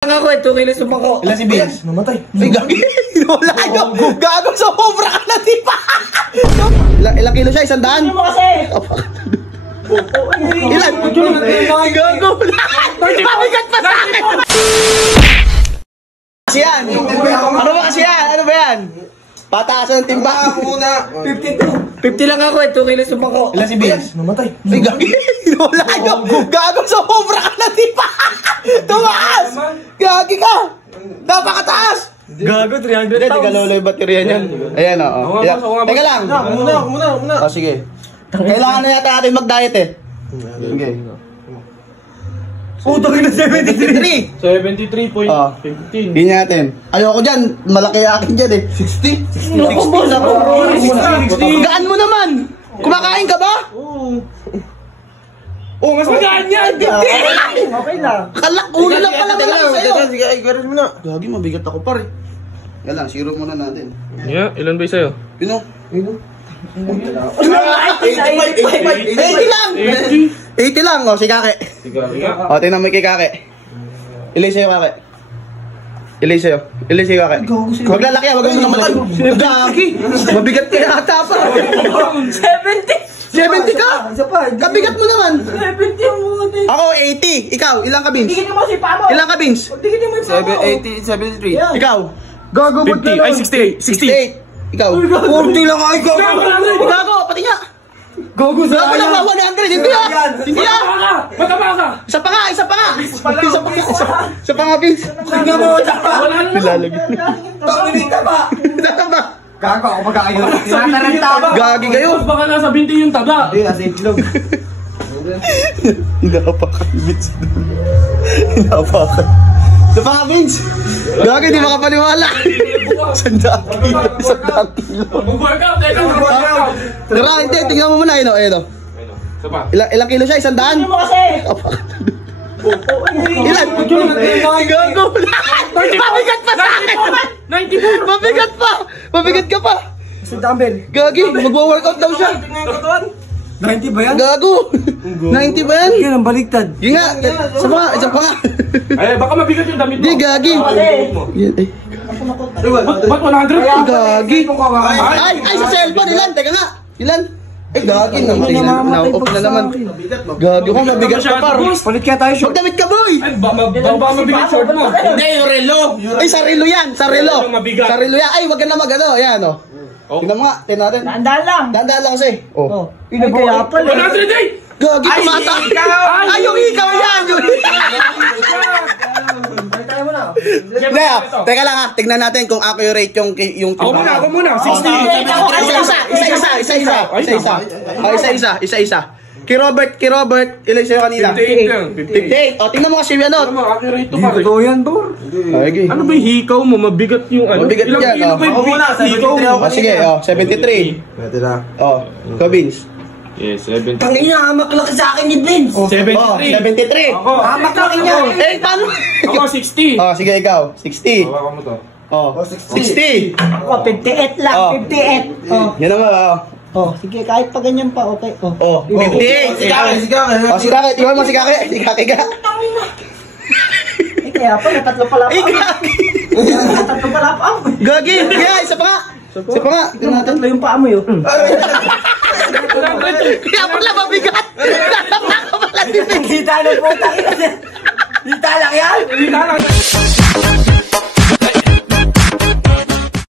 Ako 2 kilos sumako. Ilan si Vince? Namatay. Ay, gagi. Wala ka. Gago sa obra ka na, di ba? Ilang kilo siya? 100? Ano mo kasi? Ilan? Gago. Mabigat pa sa akin. Kasi yan. Ano ba kasi yan? Ano ba yan? Pataasan ng timba. Muna. 50 lang ako 2 kilos sumako. Ilan si Vince? Namatay. Ay, gagi. Wala ka. Gago sa obra ka na, di ba? Tumaas! Gagi ka! Napakataas! Gago 300 Hindi, tiga lolo yung baterya niyan. Ayan o. Teka lang. Muna. O, sige. Kailangan na yata natin mag-diet eh. Sige. Puto na 73. 73.15. Hindi natin. Ayoko dyan. Malaki akin dyan eh. 60? 60. Gaan mo naman! Kumakain ka ba? Oh, mas magaan yan! Okay lang. Kalak, ulo lang pala malaki sa'yo. Sige, garas mo na. Gagi, mabigat ako pare. Yan lang, zero muna natin. Yeah, ilan ba sa'yo? Pino? 80 lang! 80 lang, o, si Kake. O, tingnan mo kay Kake. Ilay sa'yo, Kake. Ilay sa'yo. Ilay sa'yo, Kake. Huwag lalaki, huwag mo naman malaki. Gagi! Mabigat ka yata pa. 70 ka? Kabigat mo naman. 70 ang mga din. Ako, 80. Ikaw, ilang ka, Vince? Tignan mo si Pamo. Ilang ka, Vince? Tignan mo si Pamo. 73. Ikaw? Gago 50. Ay, 68. 60. 68. Ikaw? 40 lang ay ko. Gago, pati nga. Gago sa Gago lang ba? 100. Hindi ah. Hindi ah. Mataba ka! Isa pa nga, isa pa nga. Isa pa nga, Vince. Tignan mo. Wala na naman! Nilalagyan. Paminita ba? Data ba? Gago ako magkakain. Tinataranta ba? Gagi kayo. Baka nasa 20 yung taba! Hindi, nasa itlog. Hinapakan, Vince. Hinapakan. Isa pa nga, Vince. Gagi, di makapaniwala. 100 kilo. Mag-workout! Teka, mag-workout! Tara, hindi. Tingnan mo muna. Ayun o, ayun o. Isa pa. Ilang kilo siya? 100? Ano mo kasi? Ilan? Gago. Mabigat pa sa akin. 94! Mabigat pa. Mabigat ka pa. Sa dumbbell. Gagi, magwa-workout daw siya. 90 ba yan? Gago. 90 ba yan? Yan ang baliktad. Yung nga. Isa pa nga. Isa pa nga. Ay, baka mabigat yung damit mo. Di, gagi. Yan, ay. Ba't 100? Ay, gagi. Ay, sa cellphone. Ilan? Teka nga. Ilan? Ay, gagi. Nauop na naman. Gagi ko, mabigat ka par. Palit kaya tayo short. Magdamit ka, boy. Ay, baka mabigat short mo. Hindi, yung relo. Ay, sa relo yan. Sa relo. Mabigat. Sa relo yan. Ay, wag ka na mag-ano. Ayan, o. Tingnan mo nga. Tingnan natin. Tandaan lang. Dandaan lang kasi. Oh. Ay, kaya pala. 100 day! Gagi, tumata. Ay, yung ikaw yan. Yung Tayo mo na. Hindi, teka lang ha. Tignan natin kung accurate yung Ako muna, 60! Isa-isa. Kay Robert, ilan sa'yo kanina? 58 lang. 58. O, tingnan mo kasi yan, Ano mo, accurate to pa. Ito yan, Bor. Okay. Ano ba yung hikaw mo? Mabigat yung ano? Mabigat Ilang yan, kilo oh. ba yung hikaw mo? O, sige, 73. Pwede na. O, Vince. Yes, 70. Tangina, hamak laki sa akin ni Vince. 73. 73. Ako. Hamak laki niya. Eh, paano? Ako, 60. O, sige, ikaw. 60. Hawakan mo to. O, 60. Ako, 58 lang. Oh. 58. Oh. Yan naman, o. Oh, sige, kahit pa ganyan pa, okay. Oh. O, 58. O, si Kake. Tingnan mo si Kake. Si Kake ka. Eh, kaya pala, tatlo pala pa. Ay, Gagi. Tatlo pala pa. Gagi. Kaya, isa pa nga. Isa pa nga. Tingnan natin. Tatlo yung paa mo yun. Kaya pala mabigat. Kita na pala. Kita na po, tayo. Kita lang yan. Hindi na lang.